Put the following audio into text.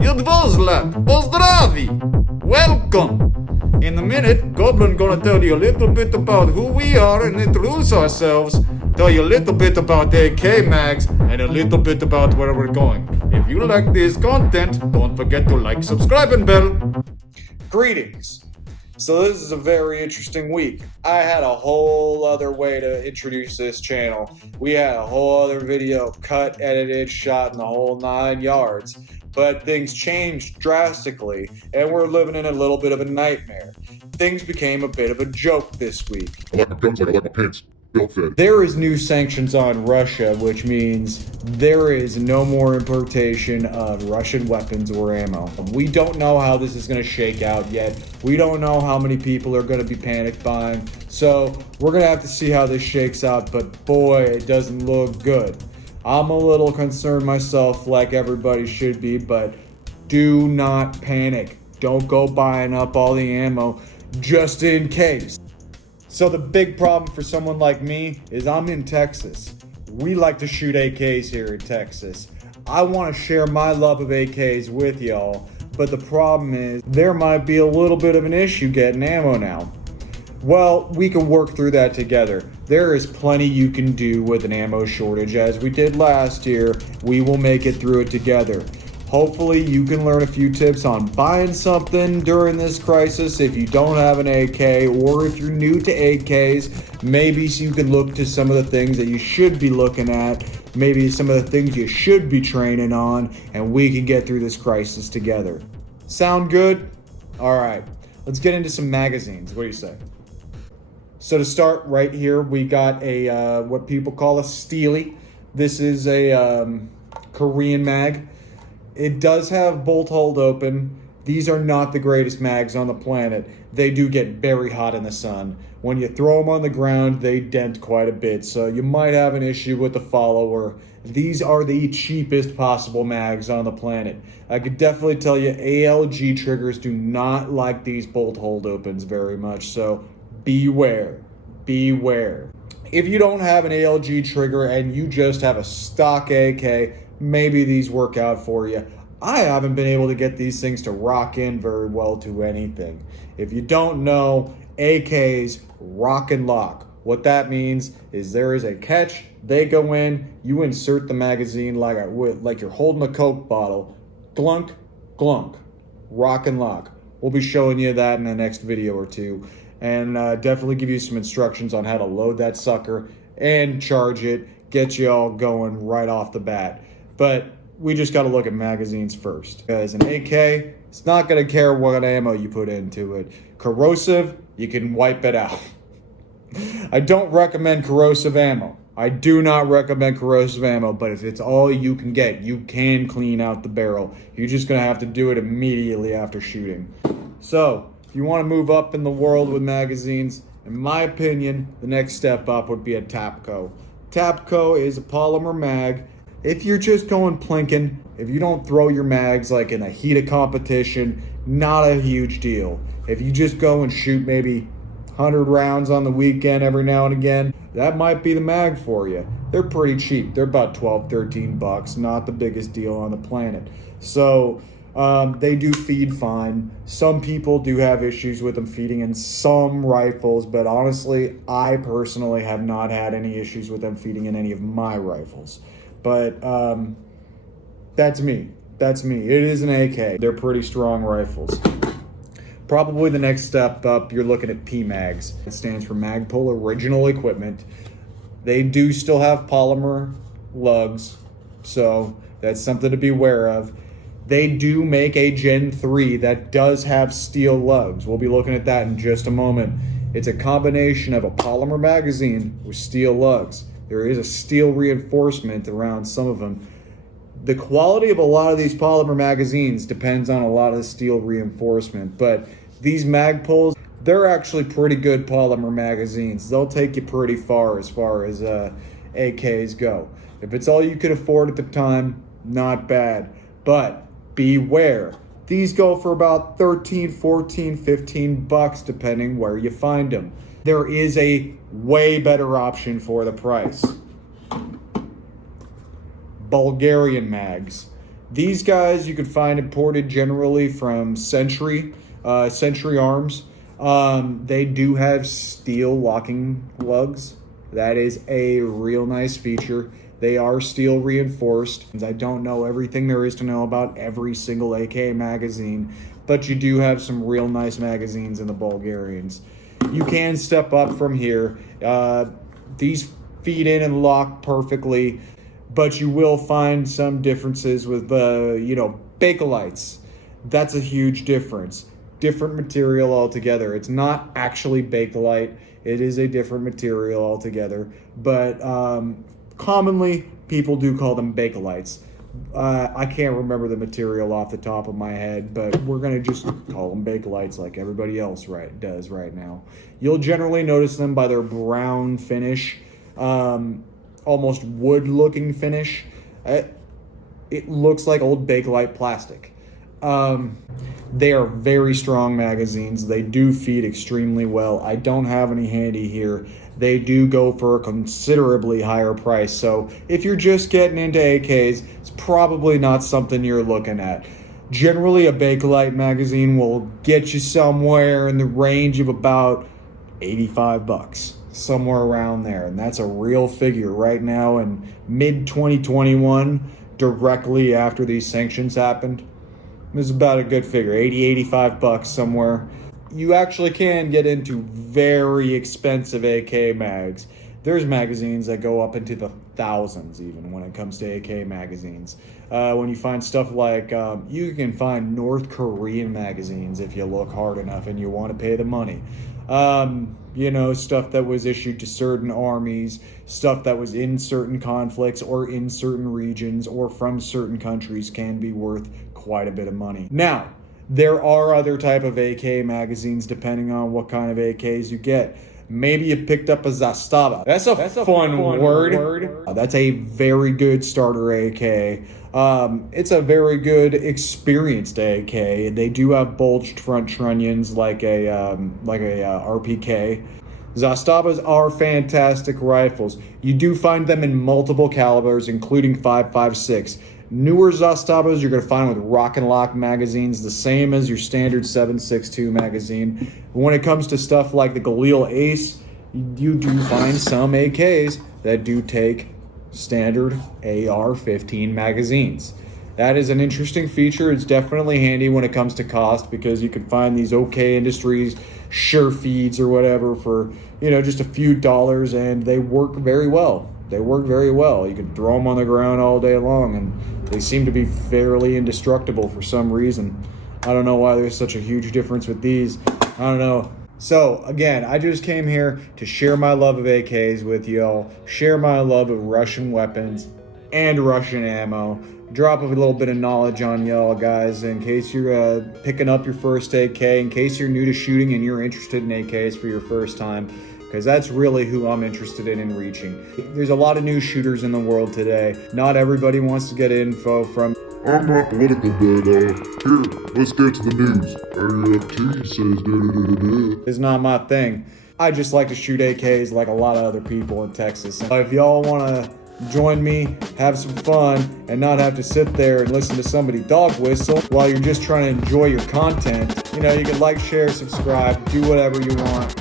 Yudvozla, pozdravi, welcome. In a minute, Goblin gonna tell you a little bit about who we are and introduce ourselves, tell you a little bit about AK Mags, and a little bit about where we're going. If you like this content, don't forget to like, subscribe, and bell. Greetings. So this is a very interesting week. I had a whole other way to introduce this channel. We had a whole other video cut, edited, shot in the whole 9 yards. But things changed drastically, and we're living in a little bit of a nightmare. Things became a bit of a joke this week. I like my guns like I like my pants. Belt fed. There is new sanctions on Russia, which means there is no more importation of Russian weapons or ammo. We don't know how this is going to shake out yet. We don't know how many people are going to be panic buying. So we're going to have to see how this shakes out, but boy, it doesn't look good. I'm a little concerned myself, like everybody should be, but do not panic. Don't go buying up all the ammo just in case. So the big problem for someone like me is I'm in Texas. We like to shoot AKs here in Texas. I want to share my love of AKs with y'all, but the problem is there might be a little bit of an issue getting ammo now. Well, we can work through that together. There is plenty you can do with an ammo shortage. As we did last year, we will make it through it together. Hopefully you can learn a few tips on buying something during this crisis if you don't have an AK, or if you're new to AKs, maybe you can look to some of the things that you should be looking at, maybe some of the things you should be training on, and we can get through this crisis together. Sound good? All right, let's get into some magazines. What do you say? So to start right here, we got a what people call a Steely. This is a Korean mag. It does have bolt hold open. These are not the greatest mags on the planet. They do get very hot in the sun. When you throw them on the ground, they dent quite a bit, so you might have an issue with the follower. These are the cheapest possible mags on the planet. I could definitely tell you ALG triggers do not like these bolt hold opens very much, so beware. If you don't have an ALG trigger and you just have a stock AK, maybe these work out for you. I haven't been able to get these things to rock in very well to anything. If you don't know, AKs rock and lock. What that means is there is a catch, they go in, you insert the magazine like you're holding a Coke bottle. Glunk, glunk, rock and lock. We'll be showing you that in the next video or two. And definitely give you some instructions on how to load that sucker and charge it, get you all going right off the bat. But we just got to look at magazines first. Because an AK, it's not going to care what ammo you put into it. Corrosive, you can wipe it out. I don't recommend corrosive ammo. I do not recommend corrosive ammo, but if it's all you can get, you can clean out the barrel. You're just going to have to do it immediately after shooting. So, if you want to move up in the world with magazines, in my opinion, the next step up would be a Tapco. Tapco is a polymer mag. If you're just going plinking, if you don't throw your mags like in a heat of competition, not a huge deal. If you just go and shoot maybe 100 rounds on the weekend every now and again, that might be the mag for you. They're pretty cheap. They're about 12, 13 bucks, not the biggest deal on the planet. So they do feed fine. Some people do have issues with them feeding in some rifles, but honestly, I personally have not had any issues with them feeding in any of my rifles. But that's me. It is an AK. They're pretty strong rifles. Probably the next step up, you're looking at PMags. It stands for Magpul Original Equipment. They do still have polymer lugs, so that's something to be aware of. They do make a Gen 3 that does have steel lugs. We'll be looking at that in just a moment. It's a combination of a polymer magazine with steel lugs. There is a steel reinforcement around some of them. The quality of a lot of these polymer magazines depends on a lot of the steel reinforcement, but these Magpuls, they're actually pretty good polymer magazines. They'll take you pretty far as AKs go. If it's all you could afford at the time, Not bad. But beware. These go for about 13, 14, 15 bucks depending where you find them. There is a way better option for the price. Bulgarian mags. These guys you can find imported generally from Century Arms. They do have steel locking lugs. That is a real nice feature. They are steel reinforced. I don't know everything there is to know about every single AK magazine, but you do have some real nice magazines in the Bulgarians. You can step up from here. These feed in and lock perfectly, but you will find some differences with Bakelites. That's a huge difference. Different material altogether. It's not actually Bakelite. It is a different material altogether, but commonly people do call them Bakelites. I can't remember the material off the top of my head, but we're going to just call them Bakelites like everybody else does right now. You'll generally notice them by their brown finish, almost wood-looking finish. It looks like old Bakelite plastic. They are very strong magazines. They do feed extremely well. I don't have any handy here. They do go for a considerably higher price. So if you're just getting into AKs, it's probably not something you're looking at. Generally, a Bakelite magazine will get you somewhere in the range of about 85 bucks, somewhere around there. And that's a real figure right now in mid-2021, directly after these sanctions happened. This is about a good figure, 80, 85 bucks somewhere. You actually can get into very expensive AK mags. There's magazines that go up into the thousands even when it comes to AK magazines. When you find stuff like, you can find North Korean magazines if you look hard enough and you want to pay the money. Stuff that was issued to certain armies, stuff that was in certain conflicts or in certain regions or from certain countries can be worth quite a bit of money. Now, there are other type of AK magazines depending on what kind of AKs you get. Maybe you picked up a Zastava. That's a fun word. That's a very good starter AK. It's a very good experienced AK. They do have bulged front trunnions like a RPK. Zastavas are fantastic rifles. You do find them in multiple calibers, including 5.56. Newer Zastavas you're going to find with Rock and Lock magazines, the same as your standard 7.62 magazine. When it comes to stuff like the Galil Ace, you do find some AKs that do take standard AR-15 magazines. That is an interesting feature. It's definitely handy when it comes to cost because you can find these OK Industries Sure Feeds or whatever for, just a few dollars, and they work very well. You can throw them on the ground all day long, and they seem to be fairly indestructible for some reason. I don't know why there's such a huge difference with these. I don't know. So, again, I just came here to share my love of AKs with y'all, share my love of Russian weapons and Russian ammo, drop a little bit of knowledge on y'all guys in case you're picking up your first AK, in case you're new to shooting and you're interested in AKs for your first time, because that's really who I'm interested in reaching. There's a lot of new shooters in the world today. Not everybody wants to get info from... I'm not political, but here, let's get to the news. AFT says da-da-da-da-da. It's not my thing. I just like to shoot AKs like a lot of other people in Texas. And if y'all want to join me, have some fun, and not have to sit there and listen to somebody dog whistle while you're just trying to enjoy your content, you can like, share, subscribe, do whatever you want.